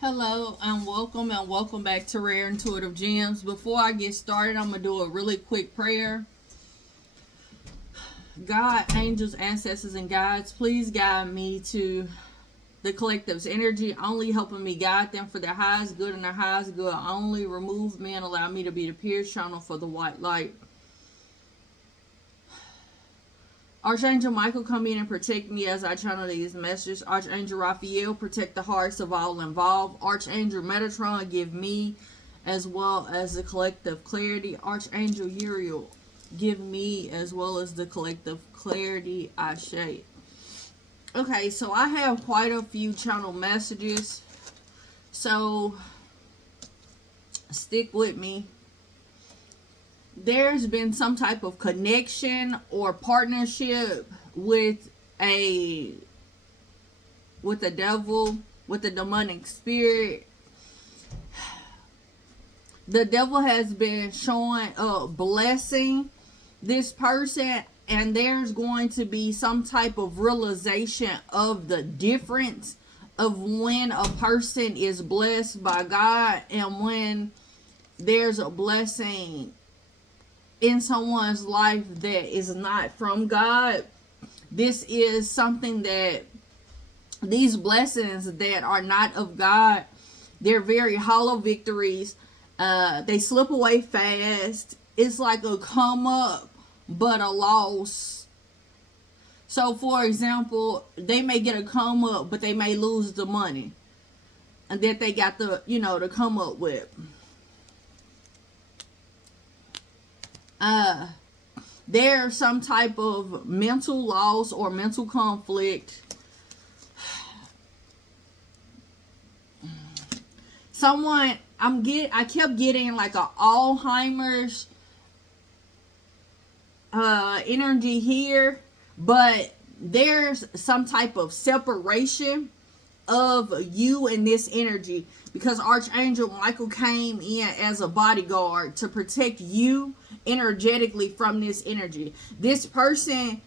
Hello and welcome back to Rare Intuitive Gems. Before I get started, I'm going to do a really quick prayer. God, angels, ancestors, and guides, please guide me to the collective's energy, only helping me guide them for their highest good and their highest good only. Remove me and allow me to be the pierced channel for the white light. Archangel Michael, come in and protect me as I channel these messages. Archangel Raphael, protect the hearts of all involved. Archangel Metatron, give me as well as the collective clarity. Archangel Uriel, give me as well as the collective clarity. Ashe. Okay, so I have quite a few channel messages, so stick with me. There's been some type of connection or partnership with the devil, with the demonic spirit. The devil has been showing up blessing this person, and there's going to be some type of realization of the difference of when a person is blessed by God and when there's a blessing in someone's life that is not from God. This is something that these blessings that are not of God, they're very hollow victories. They slip away fast. It's like a come up but a loss. So for example, they may get a come up but they may lose the money and that they got to come up with. There's some type of mental loss or mental conflict. I kept getting like a Alzheimer's energy here, but there's some type of separation of you and this energy, because Archangel Michael came in as a bodyguard to protect you energetically from this energy. This person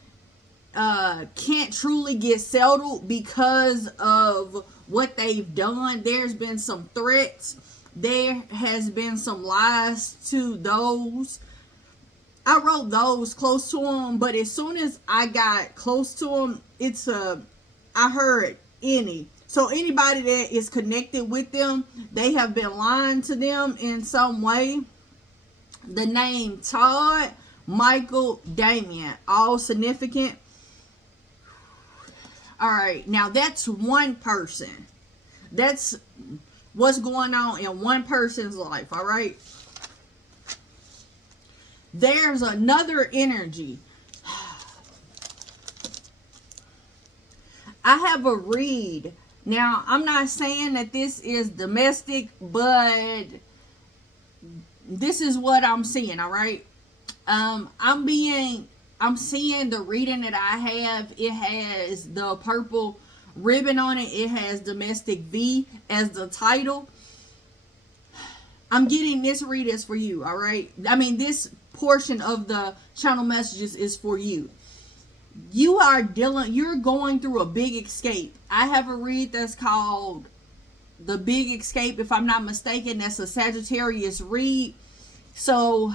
can't truly get settled because of what they've done. There's been some threats. There has been some lies to those. I wrote those close to them, but as soon as I got close to them, I heard any. So anybody that is connected with them, they have been lying to them in some way. The name Todd, Michael, Damien, all significant. All right, now that's one person. That's what's going on in one person's life, all right? There's another energy. I have a read. Now, I'm not saying that this is domestic, but this is what I'm seeing, all right? I'm seeing the reading that I have. It has the purple ribbon on it. It has Domestic V as the title. I'm getting this read is for you, all right? I mean, this portion of the channel messages is for you. You're going through a big escape. I have a read that's called The Big Escape. If I'm not mistaken, that's a Sagittarius read. So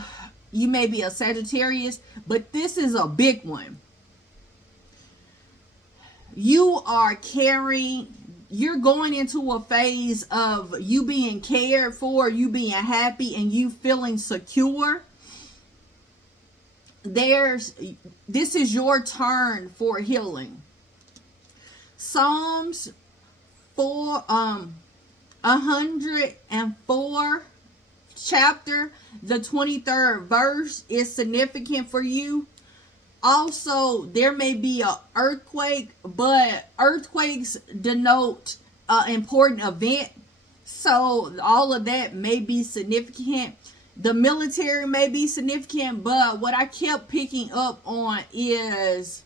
you may be a Sagittarius, but this is a big one. You're going into a phase of you being cared for, you being happy, and you feeling secure. This is your turn for healing. Psalms 104 chapter, the 23rd verse is significant for you. Also, there may be an earthquake, but earthquakes denote an important event. So all of that may be significant. The military may be significant, but what I kept picking up on is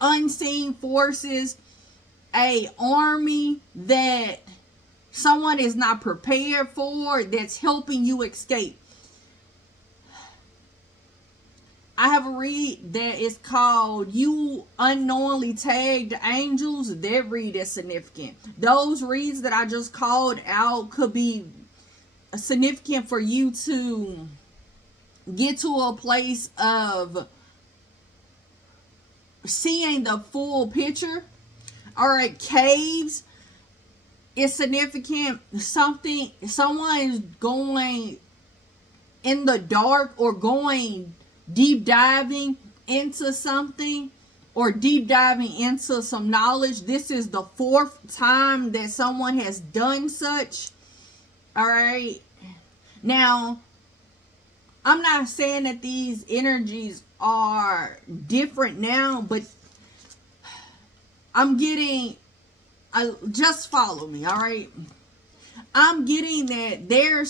unseen forces, a army that someone is not prepared for, that's helping you escape. I have a read that is called You Unknowingly Tagged Angels. That read is significant. Those reads that I just called out could be significant for you to get to a place of seeing the full picture. All right, caves is significant. Someone is going in the dark or going deep diving into something or deep diving into some knowledge. This is the 4th time that someone has done such. All right. Now, I'm not saying that these energies are different now, but I'm getting, just follow me, all right? I'm getting that there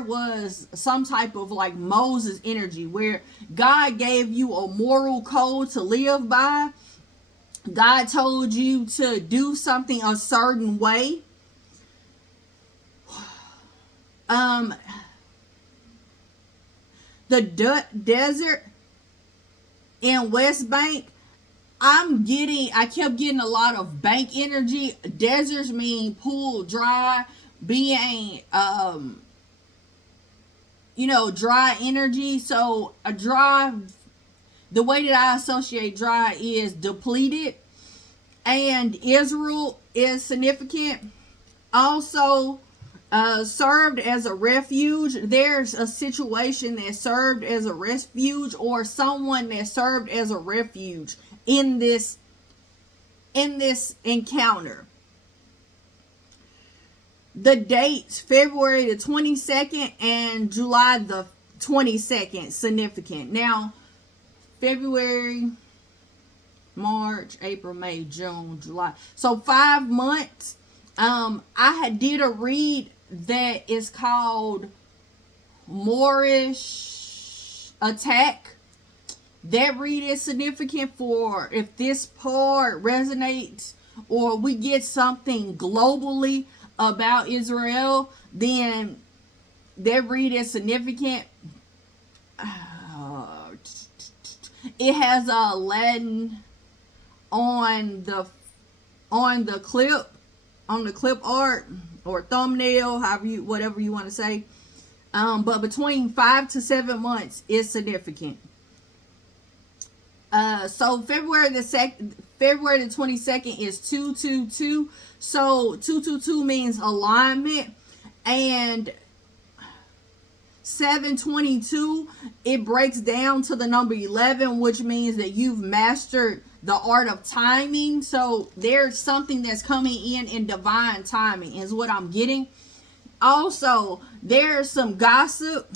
was some type of like Moses energy where God gave you a moral code to live by. God told you to do something a certain way. The desert in West Bank, I kept getting a lot of bank energy. Deserts mean pool, dry, being, dry energy. So a dry, the way that I associate dry is depleted, and Israel is significant. Also, served as a refuge. There's a situation that served as a refuge, or someone that served as a refuge in this encounter. The dates, February the 22nd and July the 22nd, significant. Now, February, March, April, May, June, July. So 5 months. I did a read that is called Moorish Attack. That read is significant for if this part resonates or we get something globally about Israel, then that read is significant. It has a Latin on the clip, on the clip art or thumbnail, whatever you want to say. But between 5 to 7 months is significant. So February the 22nd is 222. So 222 means alignment, and 722, it breaks down to the number 11, which means that you've mastered the art of timing. So there's something that's coming in divine timing is what I'm getting. Also, there's some gossip.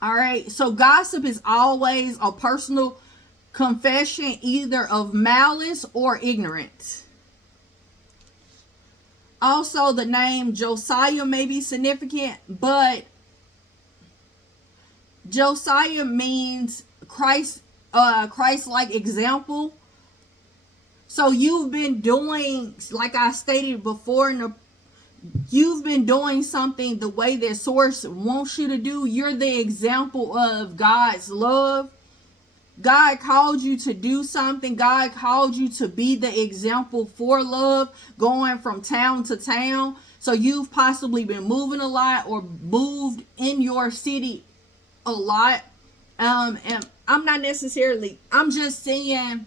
All right, so gossip is always a personal confession, either of malice or ignorance. Also, the name Josiah may be significant, but Josiah means Christ-like example. So you've been doing, like I stated before, you've been doing something the way that Source wants you to do. You're the example of God's love. God called you to do something. God called you to be the example for love, going from town to town. So you've possibly been moving a lot or moved in your city a lot. And I'm just saying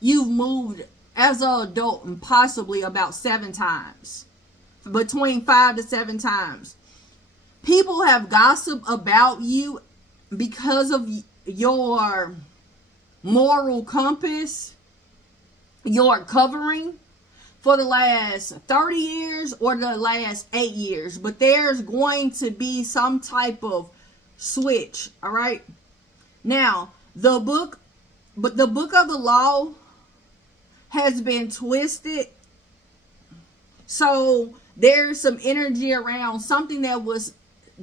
you've moved as an adult and possibly about 7 times. Between 5 to 7 times. People have gossiped about you because of your moral compass, your covering for the last 30 years or the last 8 years. But there's going to be some type of switch, all right? Now, the book of the law has been twisted. So there's some energy around something that was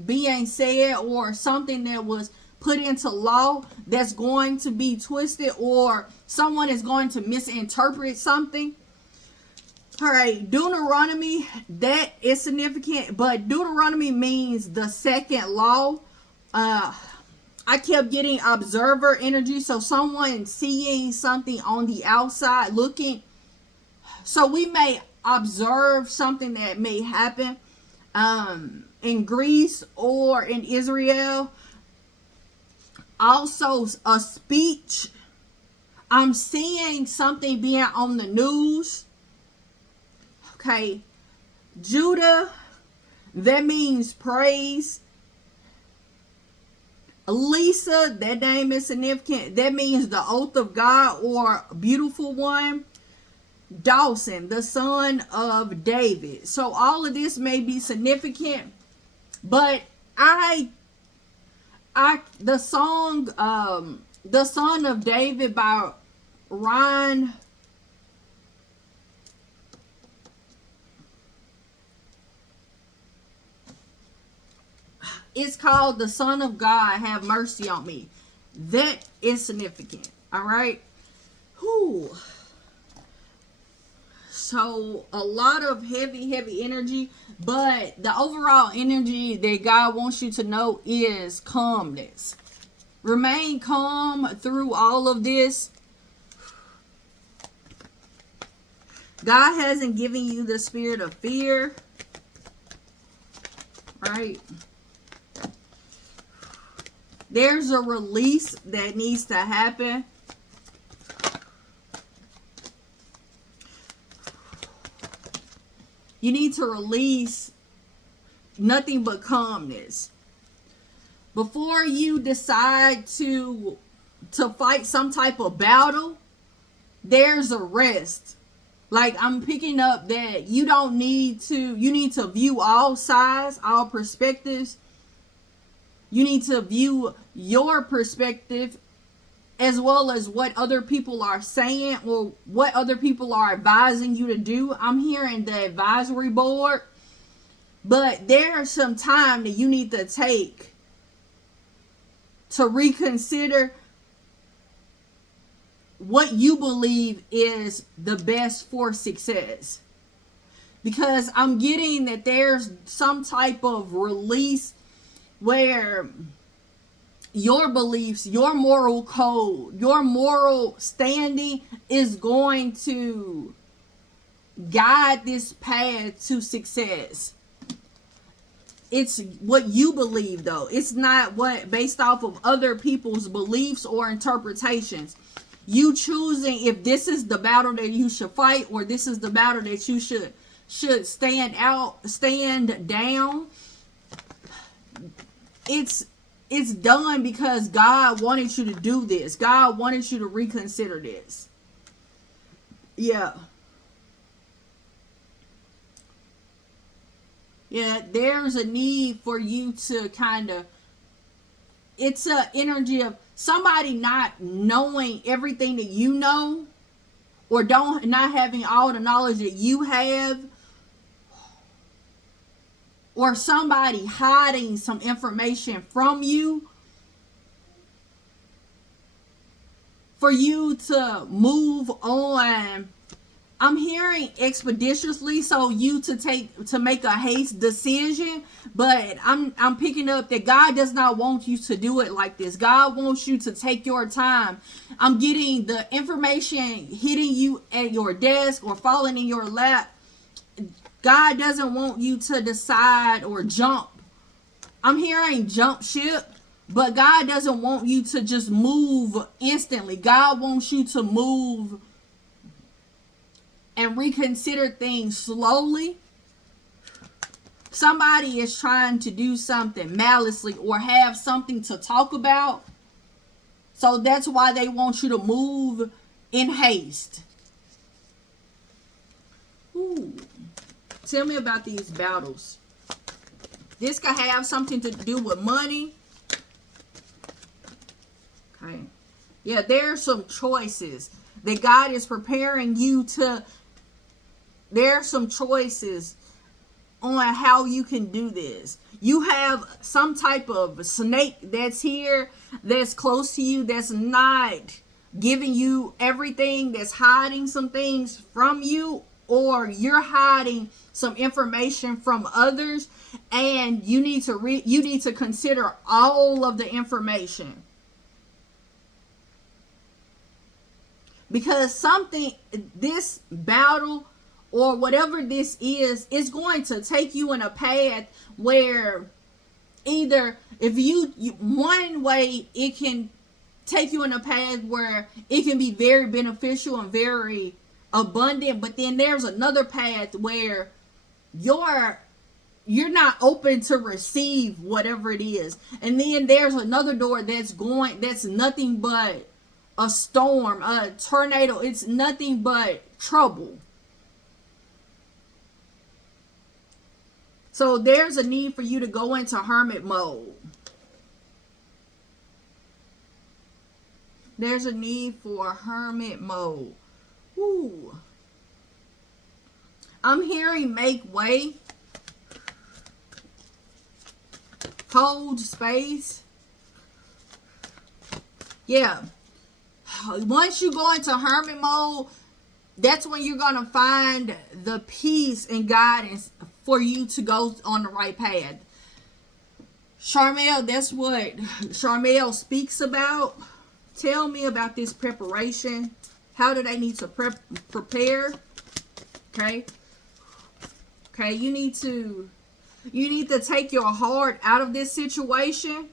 being said or something that was put into law that's going to be twisted, or someone is going to misinterpret something. All right, Deuteronomy, that is significant, but Deuteronomy means the second law. I kept getting observer energy, so someone seeing something on the outside looking. So we may observe something that may happen in Greece or in Israel. Also, a speech. I'm seeing something being on the news. Okay, Judah, that means praise. Lisa, that name is significant. That means the oath of God or beautiful one. Dawson, the son of David. So all of this may be significant, but the song the Son of David by Ryan, it's called The Son of God Have Mercy on Me. That is significant. All right. Whew. So a lot of heavy energy, but the overall energy that God wants you to know is calmness. Remain calm through all of this. God hasn't given you the spirit of fear, right? There's a release that needs to happen. You need to release nothing but calmness. Before you decide to fight some type of battle, there's a rest. Like, I'm picking up that you need to view all sides, all perspectives. You need to view your perspective as well as what other people are saying or what other people are advising you to do. I'm hearing the advisory board, but there's some time that you need to take to reconsider what you believe is the best for success. Because I'm getting that there's some type of release where your beliefs, your moral code, your moral standing is going to guide this path to success. It's what you believe, though. It's not what based off of other people's beliefs or interpretations. You choosing if this is the battle that you should fight or this is the battle that you should stand down. It's done because God wanted you to do this. God wanted you to reconsider this. Yeah. Yeah, there's a need for you to it's an energy of somebody not knowing everything that you know or not having all the knowledge that you have, or somebody hiding some information from you for you to move on. I'm hearing expeditiously, so you to make a haste decision, but I'm picking up that God does not want you to do it like this. God wants you to take your time. I'm getting the information hitting you at your desk or falling in your lap. God doesn't want you to decide or jump. I'm hearing jump ship, but God doesn't want you to just move instantly. God wants you to move and reconsider things slowly. Somebody is trying to do something maliciously or have something to talk about. So that's why they want you to move in haste. Ooh. Tell me about these battles. This could have something to do with money. Okay. Yeah, there are some choices that God is preparing you to. There are some choices on how you can do this. You have some type of snake that's here, that's close to you, that's not giving you everything, that's hiding some things from you, or you're hiding some information from others, and you need to consider all of the information. Because this battle or whatever this is going to take you in a path where either if you one way it can take you in a path where it can be very beneficial and very abundant, but then there's another path where you're not open to receive whatever it is. And then there's another door that's nothing but a storm, a tornado. It's nothing but trouble. So there's a need for you to go into hermit mode. There's a need for hermit mode. Ooh. I'm hearing make way. Hold space. Yeah. Once you go into hermit mode, that's when you're going to find the peace and guidance for you to go on the right path. Charmel, that's what Charmel speaks about. Tell me about this preparation. How do they need to prepare? Okay. Okay, you need to take your heart out of this situation.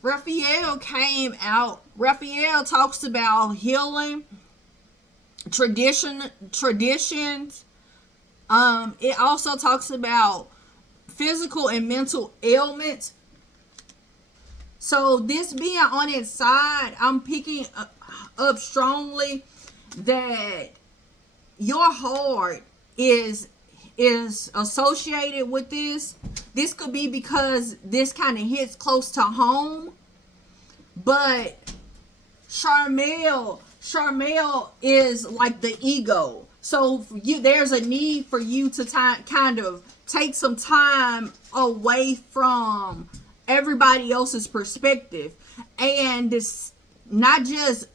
Raphael came out. Raphael talks about healing, traditions. It also talks about physical and mental ailments. So this being on its side, I'm picking up strongly that your heart is associated with this. This could be because this kind of hits close to home. But Charmel is like the ego. So there's a need for you to kind of take some time away from everybody else's perspective, and not just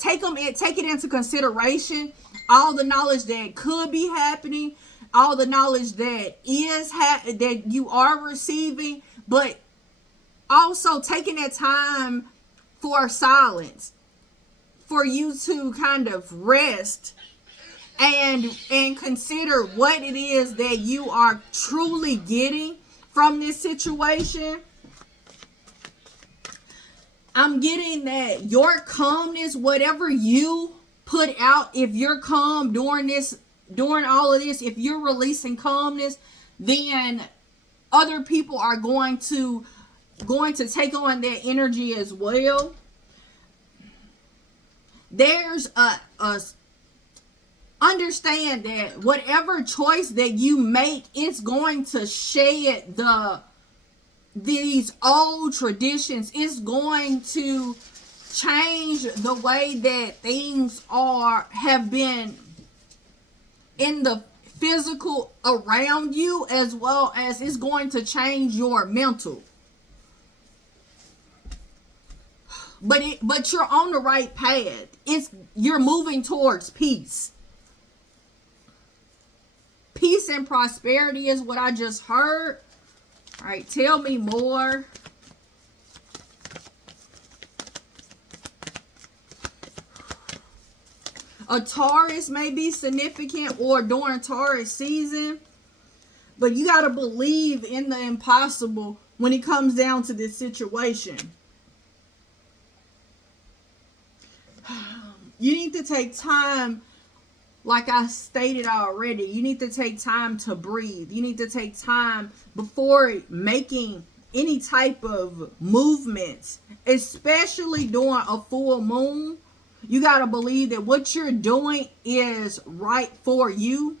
take it into consideration, all the knowledge that could be happening, all the knowledge that that you are receiving, but also taking that time for silence, for you to kind of rest and consider what it is that you are truly getting from this situation. I'm getting that your calmness, whatever you put out, if you're calm during all of this, if you're releasing calmness, then other people are going to take on that energy as well. There's understand that whatever choice that you make, it's going to shed these old traditions. It's going to change the way that things have been in the physical around you, as well as it's going to change your mental. But you're on the right path. You're moving towards peace. Peace and prosperity is what I just heard. All right, tell me more. A Taurus may be significant, or during Taurus season. But you got to believe in the impossible when it comes down to this situation. You need to take time, like I stated already. You need to take time to breathe. You need to take time before making any type of movements, especially during a full moon. You got to believe that what you're doing is right for you.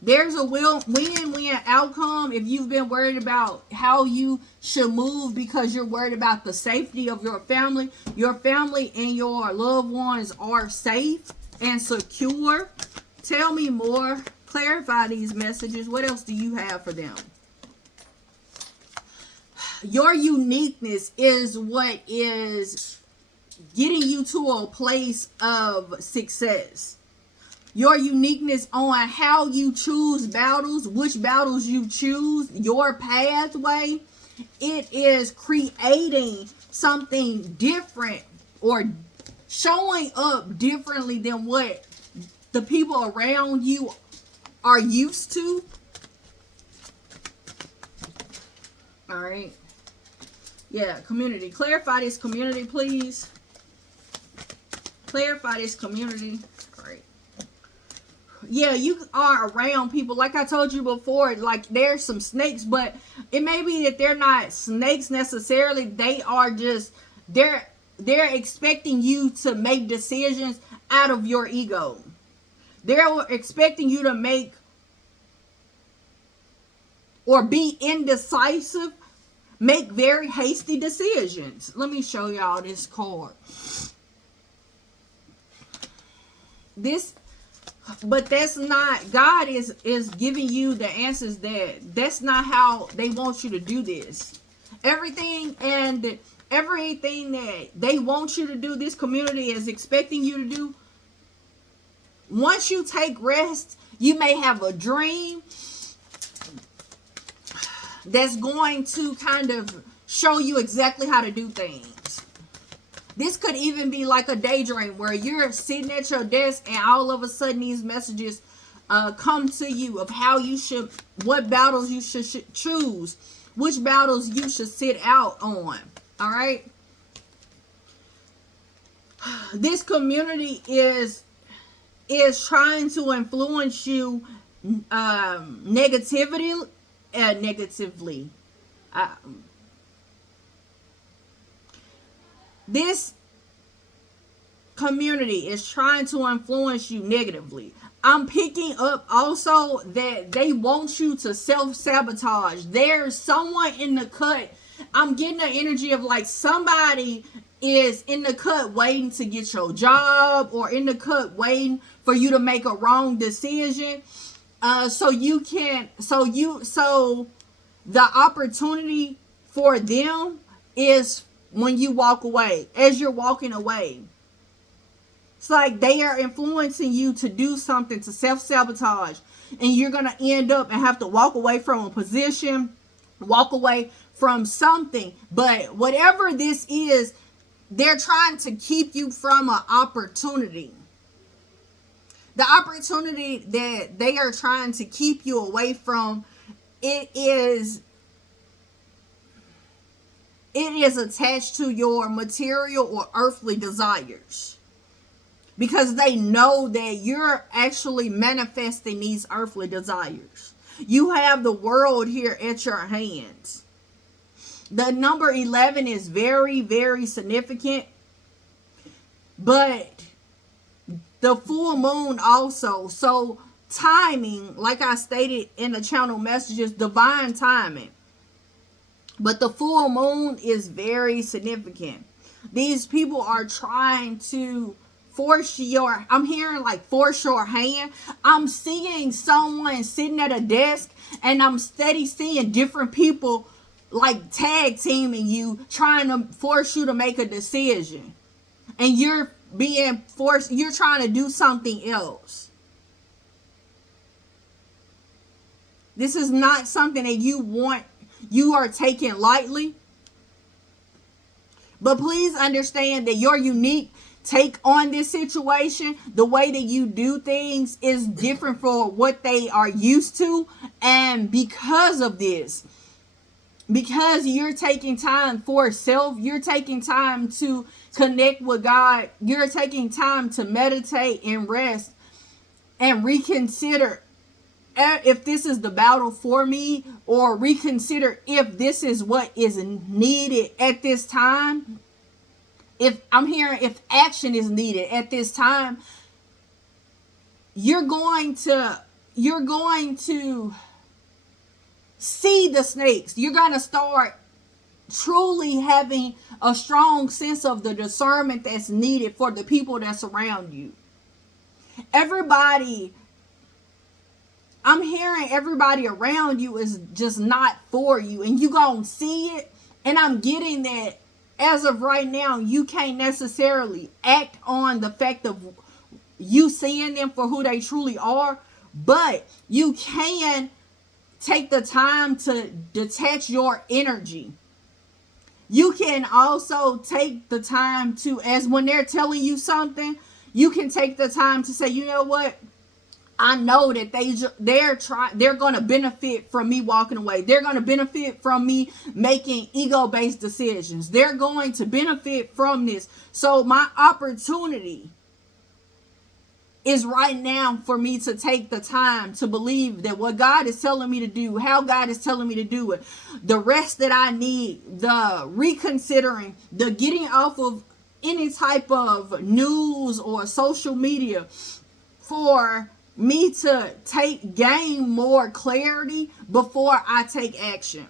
There's a win-win outcome if you've been worried about how you should move because you're worried about the safety of your family. Your family and your loved ones are safe and secure. Tell me more. Clarify these messages. What else do you have for them? Your uniqueness is what is getting you to a place of success. Your uniqueness on how you choose battles, which battles you choose, your pathway, it is creating something different or showing up differently than what the people around you are used to. All right. Yeah, community. Clarify this community, please. Clarify this community. All right. Yeah, you are around people. Like I told you before, like there's some snakes, but it may be that they're not snakes necessarily. They are just, they're expecting you to make decisions out of your ego. They're expecting you to make or be indecisive, make very hasty decisions. Let me show y'all this card. But that's not, God is giving you the answers that's not how they want you to do this. Everything that they want you to do, this community is expecting you to do. Once you take rest, you may have a dream that's going to kind of show you exactly how to do things. This could even be like a daydream where you're sitting at your desk and all of a sudden these messages come to you of how you should, what battles you should choose, which battles you should sit out on. All right. This community is trying to influence you negatively. This community is trying to influence you negatively. I'm picking up also that they want you to self-sabotage. There's someone in the cut. I'm getting the energy of like somebody is in the cut waiting to get your job, or in the cut waiting for you to make a wrong decision. So the opportunity for them is when you walk away, as you're walking away. It's like they are influencing you to do something, to self-sabotage, and you're going to end up and have to walk away from a position, walk away from something. But whatever this is, they're trying to keep you from an opportunity. The opportunity that they are trying to keep you away from, it is attached to your material or earthly desires. Because they know that you're actually manifesting these earthly desires. You have the world here at your hands. The number 11 is very, very significant. But the full moon also. So timing, like I stated in the channel messages, divine timing. But the full moon is very significant. These people are trying to force your, I'm hearing like force your hand. I'm seeing someone sitting at a desk, and I'm steady seeing different people like tag teaming you, trying to force you to make a decision. And you're being forced, you're trying to do something else. This is not something that you are taking lightly. But please understand that your unique take on this situation, the way that you do things, is different from what they are used to. And because of this, because you're taking time for self, you're taking time to connect with God, you're taking time to meditate and rest and reconsider if this is the battle for me, or reconsider if this is what is needed at this time. If I'm hearing if action is needed at this time, you're going to see the snakes. You're going to start truly having a strong sense of the discernment that's needed for the people that surround you. I'm hearing everybody around you is just not for you, and you gonna see it. And I'm getting that as of right now, you can't necessarily act on the fact of you seeing them for who they truly are, but you can take the time to detach your energy. You can also take the time to, as when they're telling you something, you can take the time to say, you know what? I know that they're going to benefit from me walking away. They're going to benefit from me making ego-based decisions. They're going to benefit from this. So my opportunity is right now for me to take the time to believe that what God is telling me to do, how God is telling me to do it, the rest that I need, the reconsidering, the getting off of any type of news or social media for me to gain more clarity before I take action.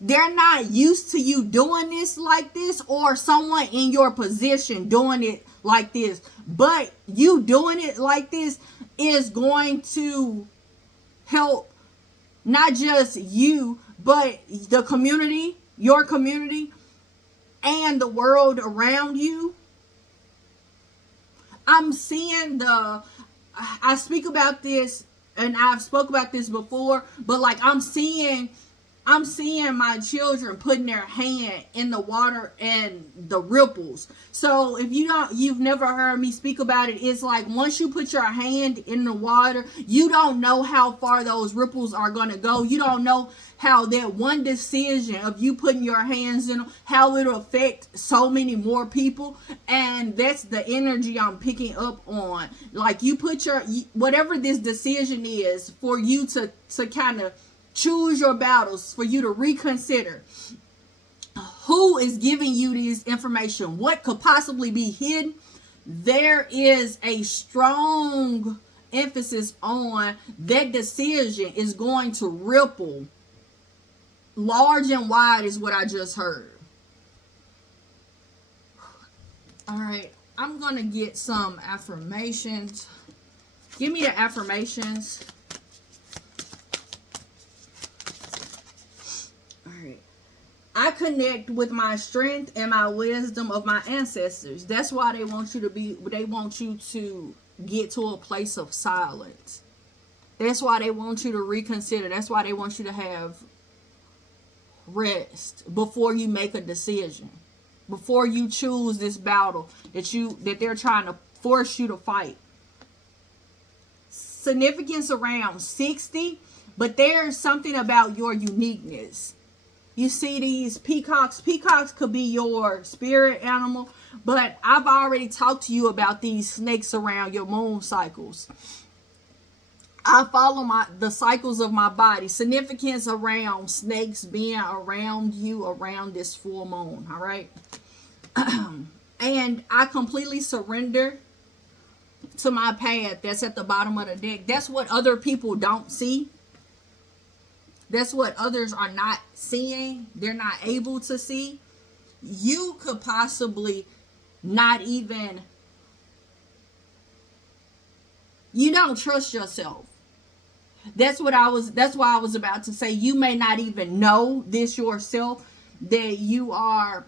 They're not used to you doing this like this, or someone in your position doing it like this. But you doing it like this is going to help not just you, but the community, your community, and the world around you. I'm seeing I speak about this, and I've spoke about this before, but like I'm seeing my children putting their hand in the water and the ripples. So if you've never heard me speak about it, it's like once you put your hand in the water, you don't know how far those ripples are going to go. You don't know how that one decision of you putting your hands in, how it'll affect so many more people. And that's the energy I'm picking up on. Like you put whatever this decision is for you to kind of choose your battles, for you to reconsider who is giving you this information, what could possibly be hidden. There is a strong emphasis on that decision is going to ripple large and wide, is what I just heard. All right, I'm gonna get some affirmations. Give me the affirmations. I connect with my strength and my wisdom of my ancestors. That's why they want you to get to a place of silence. That's why they want you to reconsider. That's why they want you to have rest before you make a decision. Before you choose this battle that they're trying to force you to fight. Significance around 60, but there's something about your uniqueness. You see these peacocks. Peacocks could be your spirit animal, but I've already talked to you about these snakes around your moon cycles. I follow the cycles of my body. Significance around snakes being around you around this full moon, all right? And I completely surrender to my path that's at the bottom of the deck. That's what other people don't see. That's what others are not seeing. They're not able to see. You could possibly not even, you don't trust yourself. That's why I was about to say, you may not even know this yourself, that you're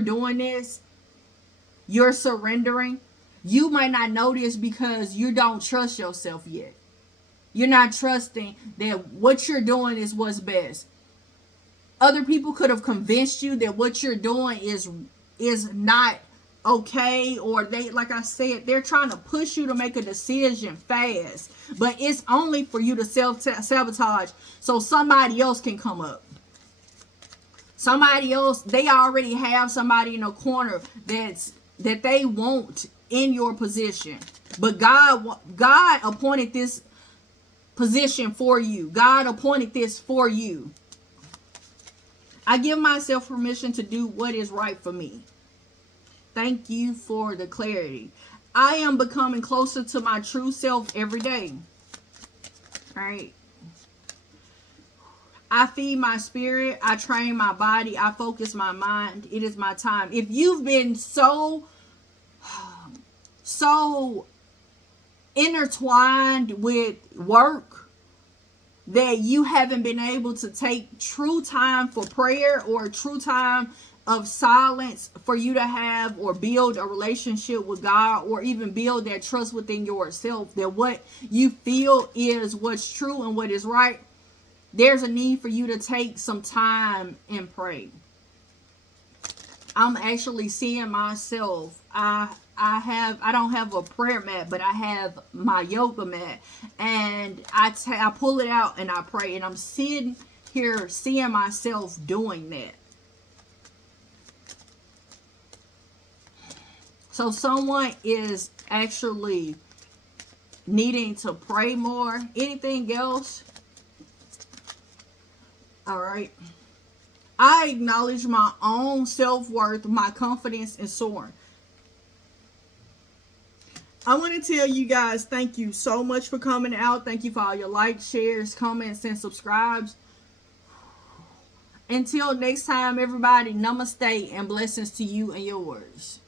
doing this. You're surrendering. You might not know this because you don't trust yourself yet. You're not trusting that what you're doing is what's best. Other people could have convinced you that what you're doing is not okay, or like I said, they're trying to push you to make a decision fast. But it's only for you to self-sabotage so somebody else can come up. Somebody else, they already have somebody in a corner that they want in your position. But God appointed this position for you. God appointed this for you. I give myself permission to do what is right for me. Thank you for the clarity. I am becoming closer to my true self every day. All right. I feed my spirit. I train my body. I focus my mind. It is my time. If you've been so intertwined with work, that you haven't been able to take true time for prayer or true time of silence for you to have or build a relationship with God, or even build that trust within yourself that what you feel is what's true and what is right, there's a need for you to take some time and pray. I'm actually seeing myself. I don't have a prayer mat, but I have my yoga mat, and I pull it out and I pray, and I'm sitting here seeing myself doing that. So someone is actually needing to pray more. Anything else? All right. I acknowledge my own self-worth, my confidence, and soaring. I want to tell you guys, thank you so much for coming out. Thank you for all your likes, shares, comments, and subscribes. Until next time, everybody, namaste and blessings to you and yours.